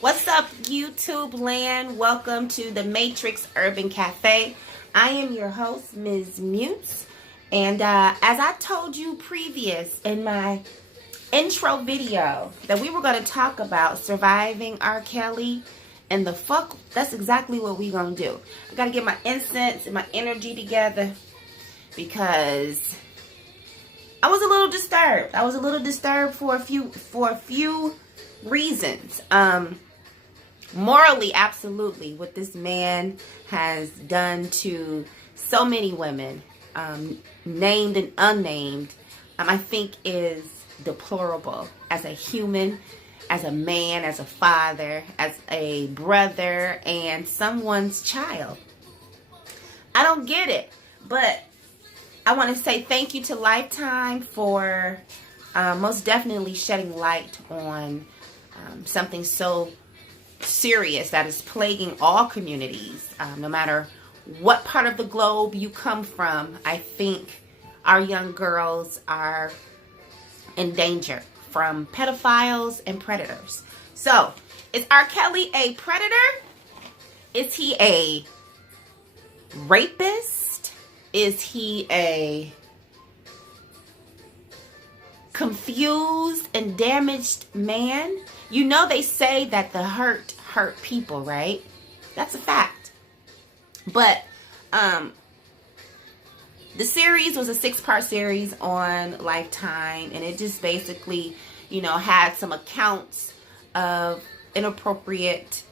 What's up, YouTube land? Welcome to the Matrix Urban Cafe. I am your host, Ms. MUSE. And as I told you previous in my intro video that we were going to talk about surviving R.Kelly and the fuck, that's exactly what we going to do. I got to get my incense and my energy together because I was a little disturbed. I was a little disturbed for a few reasons. Morally, absolutely, what this man has done to so many women, named and unnamed, I think is deplorable as a human, as a man, as a father, as a brother, and someone's child. I don't get it, but I want to say thank you to Lifetime for most definitely shedding light on something so serious that is plaguing all communities, no matter what part of the globe you come from. I think our young girls are in danger from pedophiles and predators. So, is R. Kelly a predator? Is he a rapist? Is he a confused and damaged man? You know they say that the hurt people, right? That's a fact. But the series was a 6-part series on Lifetime, and it just basically, had some accounts of inappropriate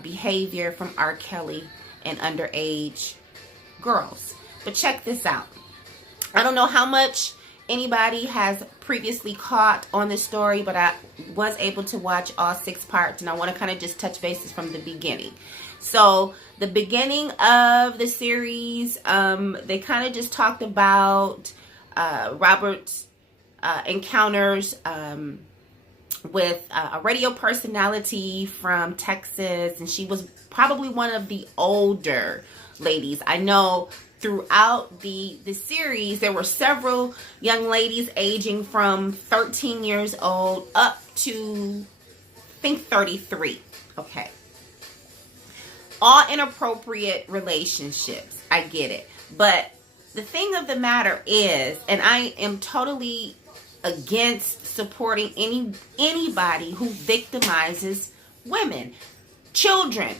behavior from R. Kelly and underage girls. But check this out. I don't know how much anybody has previously caught on this story, but I was able to watch all 6 parts, and I want to kind of just touch bases from the beginning. So the beginning of the series, they kind of just talked about Robert's encounters with a radio personality from Texas, and she was probably one of the older ladies. I know throughout the series, there were several young ladies aging from 13 years old up to, I think, 33. Okay. All inappropriate relationships. I get it. But the thing of the matter is, and I am totally against supporting anybody who victimizes women, children,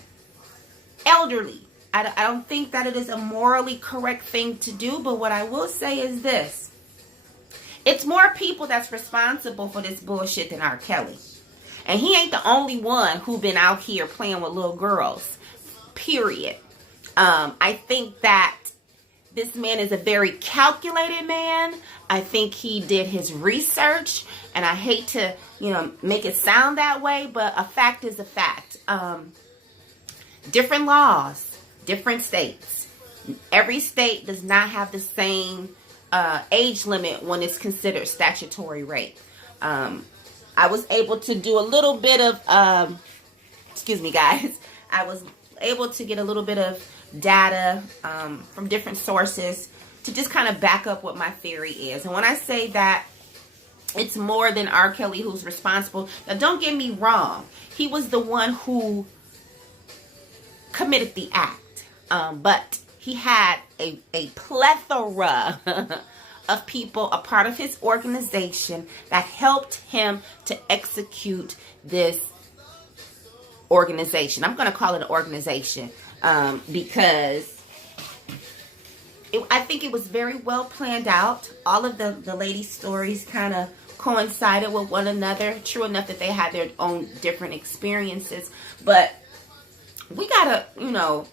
elderly. I don't think that it is a morally correct thing to do, but what I will say is this. It's more people that's responsible for this bullshit than R. Kelly. And he ain't the only one who been out here playing with little girls. Period. I think that this man is a very calculated man. I think he did his research, and I hate to, make it sound that way, but a fact is a fact. Different laws. Different states. Every state does not have the same age limit when it's considered statutory rape. I was able to do a little bit of, excuse me guys, I was able to get a little bit of data from different sources to just kind of back up what my theory is. And when I say that it's more than R. Kelly who's responsible, now don't get me wrong, he was the one who committed the act. But he had a plethora of people, a part of his organization, that helped him to execute this organization. I'm going to call it an organization because I think it was very well planned out. All of the ladies' stories kind of coincided with one another. True enough that they had their own different experiences. But we got to,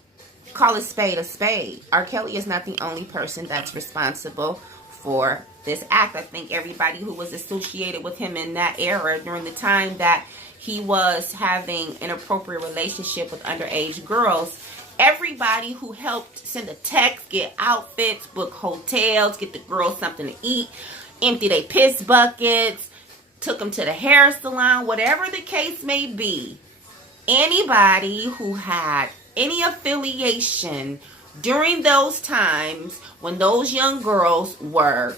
call a spade a spade. R. Kelly is not the only person that's responsible for this act. I think everybody who was associated with him in that era during the time that he was having an inappropriate relationship with underage girls, everybody who helped send a text, get outfits, book hotels, get the girls something to eat, empty their piss buckets, took them to the hair salon, whatever the case may be, anybody who had any affiliation during those times when those young girls were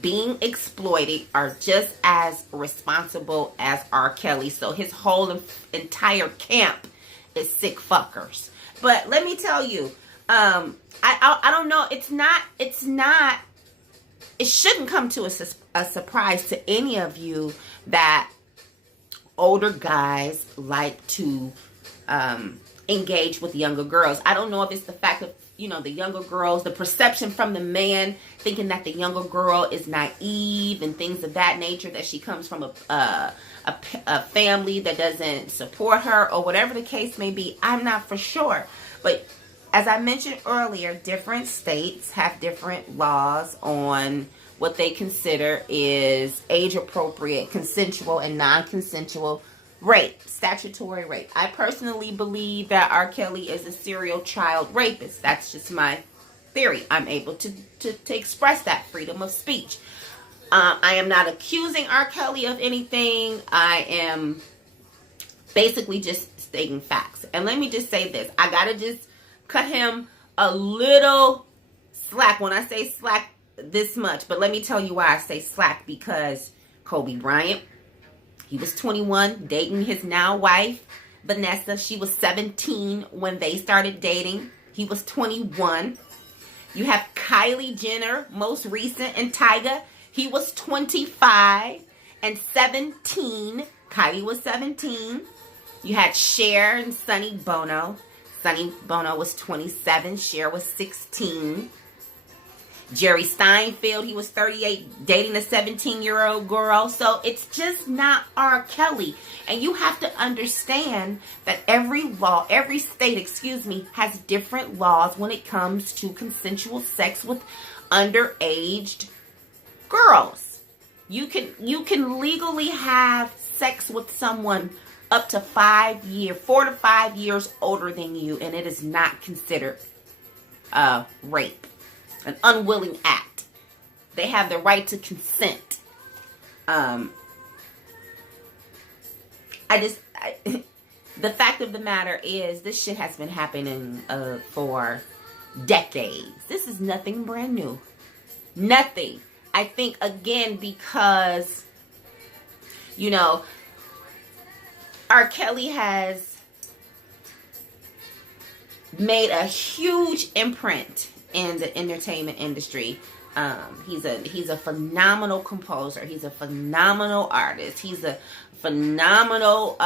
being exploited are just as responsible as R. Kelly. So his whole entire camp is sick fuckers. But let me tell you, I don't know. It shouldn't come to a surprise to any of you that older guys like to engage with younger girls. I don't know if it's the fact of, the younger girls, the perception from the man thinking that the younger girl is naive and things of that nature, that she comes from a family that doesn't support her or whatever the case may be. I'm not for sure. But as I mentioned earlier, different states have different laws on what they consider is age-appropriate, consensual, and non-consensual rape, statutory rape. I personally believe that R. Kelly is a serial child rapist. That's just my theory. I'm able to express that freedom of speech. I am not accusing R. Kelly of anything. I am basically just stating facts. And let me just say this. I gotta just cut him a little slack. When I say slack, this much. But let me tell you why I say slack. Because Kobe Bryant, he was 21, dating his now wife, Vanessa. She was 17 when they started dating. He was 21. You have Kylie Jenner, most recent, and Tyga. He was 25 and 17. Kylie was 17. You had Cher and Sonny Bono. Sonny Bono was 27. Cher was 16. Jerry Steinfeld, he was 38, dating a 17-year-old girl. So it's just not R. Kelly. And you have to understand that every state, has different laws when it comes to consensual sex with underaged girls. You can legally have sex with someone up to 4 to 5 years older than you, and it is not considered rape. An unwilling act. They have the right to consent. The fact of the matter is, this shit has been happening for decades. This is nothing brand new. Nothing. I think, again, because, R. Kelly has made a huge imprint in the entertainment industry. He's a phenomenal composer. He's a phenomenal artist. He's a phenomenal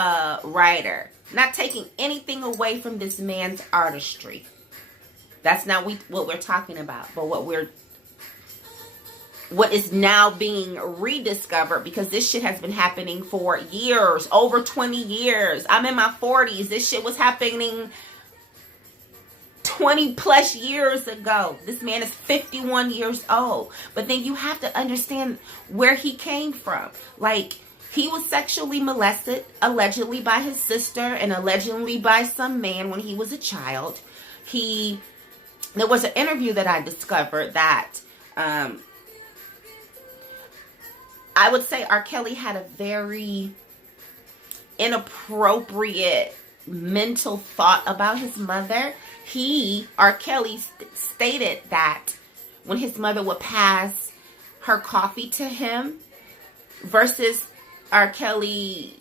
writer. Not taking anything away from this man's artistry. That's not what we're talking about. But what is now being rediscovered, because this shit has been happening for years, over 20 years. I'm in my 40s. This shit was happening 20 plus years ago. This man is 51 years old. But then you have to understand where he came from. Like, he was sexually molested, allegedly by his sister and allegedly by some man when he was a child. There was an interview that I discovered that I would say R. Kelly had a very inappropriate mental thought about his mother. R. Kelly stated that when his mother would pass her coffee to him, versus R. Kelly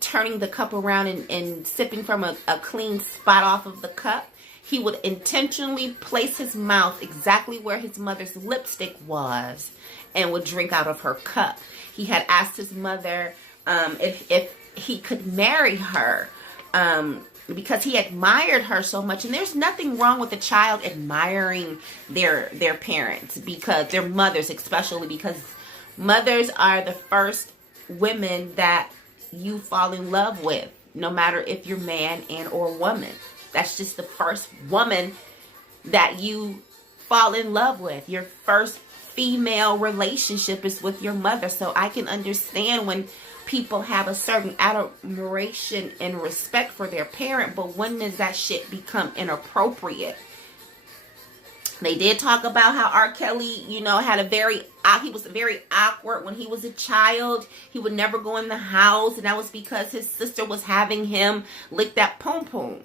turning the cup around and sipping from a clean spot off of the cup, he would intentionally place his mouth exactly where his mother's lipstick was and would drink out of her cup. He had asked his mother if he could marry her, because he admired her so much. And there's nothing wrong with a child admiring their parents, because their mothers, especially, because mothers are the first women that you fall in love with, no matter if you're man and or woman. That's just the first woman that you fall in love with. Your first female relationship is with your mother. So I can understand when people have a certain admiration and respect for their parent, but when does that shit become inappropriate? They did talk about how R. Kelly, he was very awkward when he was a child. He would never go in the house, and that was because his sister was having him lick that pom-pom.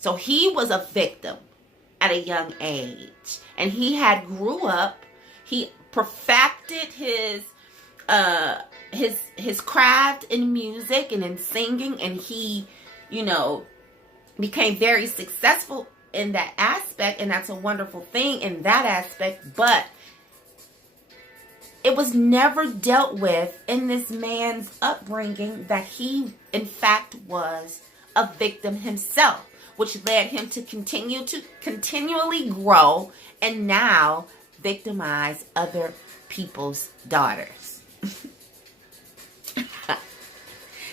So he was a victim at a young age, and he had grew up. He perfected his craft in music and in singing, and he, you know, became very successful in that aspect, and that's a wonderful thing in that aspect. But it was never dealt with in this man's upbringing that he, in fact, was a victim himself, which led him to continually grow and now victimize other people's daughters.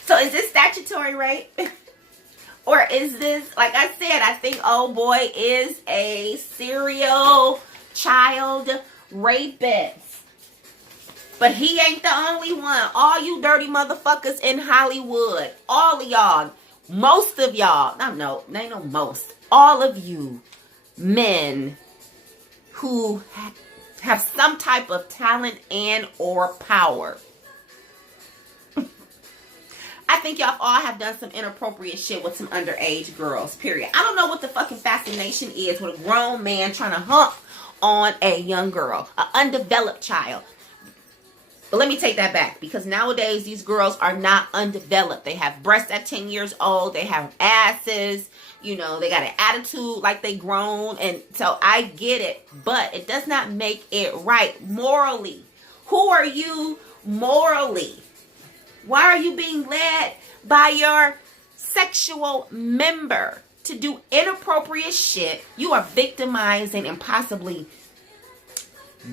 So is this statutory rape? Or is this, like I said, I think old boy is a serial child rapist. But he ain't the only one. All you dirty motherfuckers in Hollywood, all of y'all, most of y'all, no, ain't no most, all of you men who have some type of talent and or power, I think y'all all have done some inappropriate shit with some underage girls, period. I don't know what the fucking fascination is with a grown man trying to hump on a young girl, an undeveloped child. But let me take that back, because nowadays these girls are not undeveloped. They have breasts at 10 years old. They have asses. You know, they got an attitude like they grown. And so I get it, but it does not make it right morally. Who are you morally? Why are you being led by your sexual member to do inappropriate shit? You are victimizing and possibly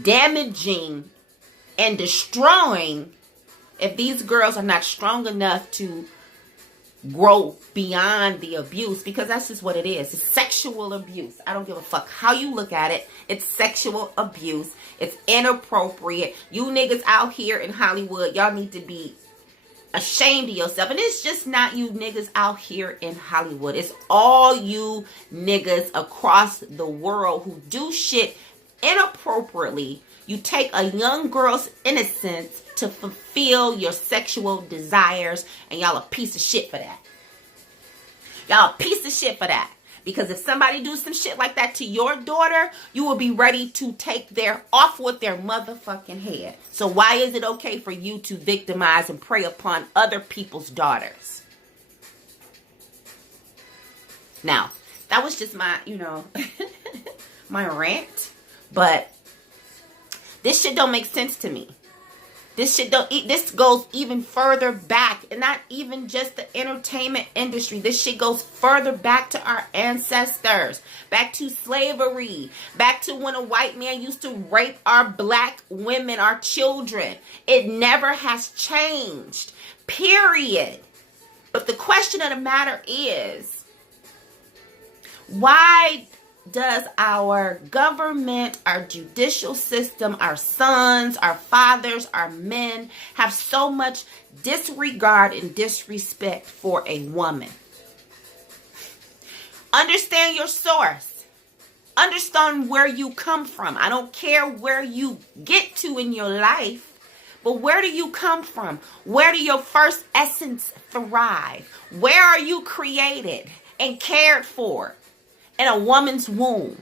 damaging and destroying if these girls are not strong enough to grow beyond the abuse, because that's just what it is. It's sexual abuse. I don't give a fuck how you look at it. It's sexual abuse. It's inappropriate. You niggas out here in Hollywood, y'all need to be ashamed of yourself. And it's just not you niggas out here in Hollywood. It's all you niggas across the world who do shit inappropriately. You take a young girl's innocence to fulfill your sexual desires, and y'all a piece of shit for that. Y'all a piece of shit for that. Because if somebody do some shit like that to your daughter, you will be ready to take their off with their motherfucking head. So why is it okay for you to victimize and prey upon other people's daughters? Now, that was just my, my rant. But this shit don't make sense to me. This goes even further back, and not even just the entertainment industry. This shit goes further back to our ancestors, back to slavery, back to when a white man used to rape our black women, our children. It never has changed, period. But the question of the matter is, why does our government, our judicial system, our sons, our fathers, our men have so much disregard and disrespect for a woman? Understand your source. Understand where you come from. I don't care where you get to in your life, but where do you come from? Where do your first essence thrive? Where are you created and cared for? In a woman's womb.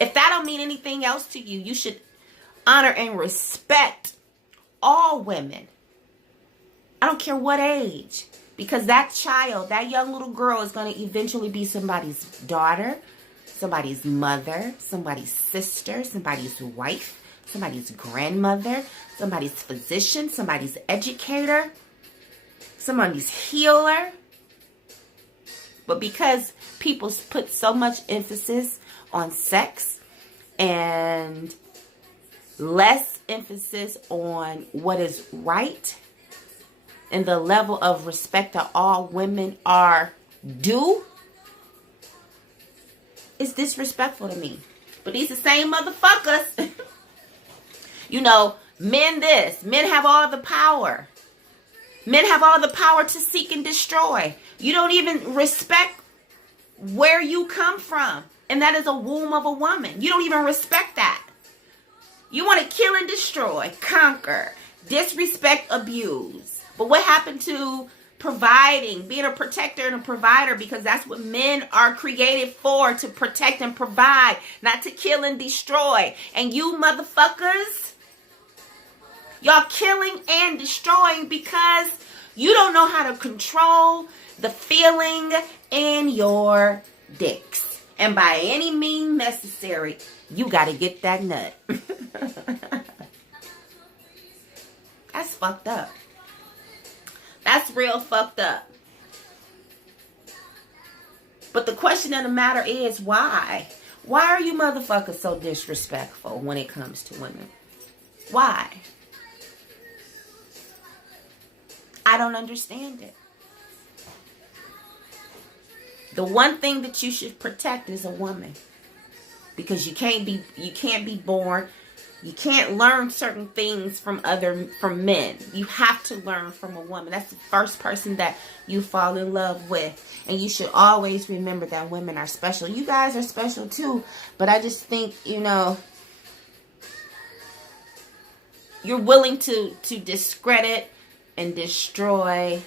If that don't mean anything else to you, you should honor and respect all women. I don't care what age. Because that child, that young little girl is going to eventually be somebody's daughter, somebody's mother, somebody's sister, somebody's wife, somebody's grandmother, somebody's physician, somebody's educator, somebody's healer. But because people put so much emphasis on sex and less emphasis on what is right and the level of respect that all women are due, it's disrespectful to me. But these the same motherfuckers, men have all the power. Men have all the power to seek and destroy. You don't even respect where you come from. And that is a womb of a woman. You don't even respect that. You want to kill and destroy, conquer, disrespect, abuse. But what happened to providing, being a protector and a provider, because that's what men are created for, to protect and provide, not to kill and destroy. And you motherfuckers, y'all killing and destroying because you don't know how to control the feeling in your dicks. And by any means necessary, you got to get that nut. That's fucked up. That's real fucked up. But the question of the matter is, why? Why are you motherfuckers so disrespectful when it comes to women? Why? I don't understand it. The one thing that you should protect is a woman. Because you can't be born. You can't learn certain things from men. You have to learn from a woman. That's the first person that you fall in love with. And you should always remember that women are special. You guys are special too. But I just think, you're willing to discredit and destroy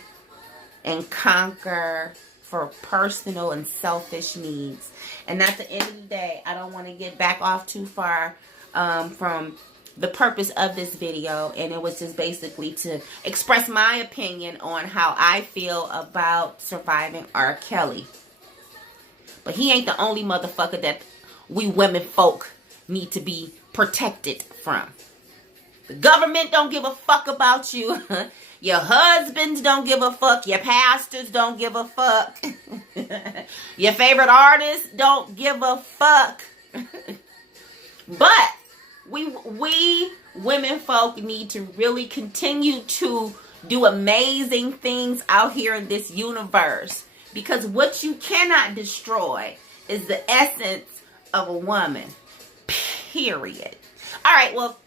and conquer for personal and selfish needs. And at the end of the day, I don't want to get back off too far from the purpose of this video, and it was just basically to express my opinion on how I feel about surviving R.Kelly. But he ain't the only motherfucker that we women folk need to be protected from. The government don't give a fuck about you. Your husbands don't give a fuck. Your pastors don't give a fuck. Your favorite artists don't give a fuck. But we women folk need to really continue to do amazing things out here in this universe. Because what you cannot destroy is the essence of a woman. Period. All right, well,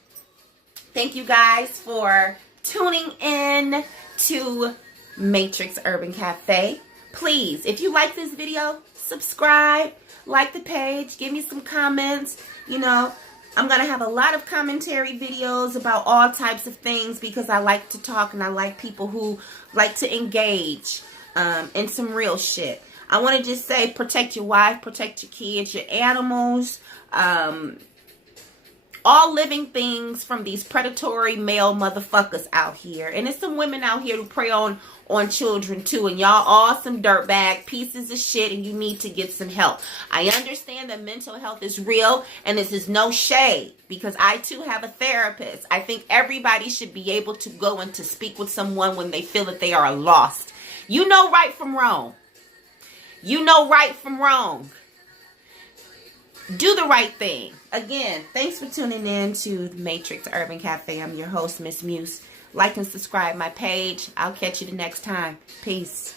thank you guys for tuning in to Matrix Urban Cafe. Please, if you like this video, subscribe, like the page, give me some comments. I'm going to have a lot of commentary videos about all types of things because I like to talk and I like people who like to engage in some real shit. I want to just say, protect your wife, protect your kids, your animals, all living things from these predatory male motherfuckers out here. And there's some women out here who prey on children too. And y'all all some dirtbag pieces of shit, and you need to get some help. I understand that mental health is real, and this is no shade, because I too have a therapist. I think everybody should be able to go and to speak with someone when they feel that they are lost. You know right from wrong. You know right from wrong. Do the right thing. Again, thanks for tuning in to the Matrix Urban Cafe. I'm your host, Miss Muse. Like and subscribe my page. I'll catch you the next time. Peace.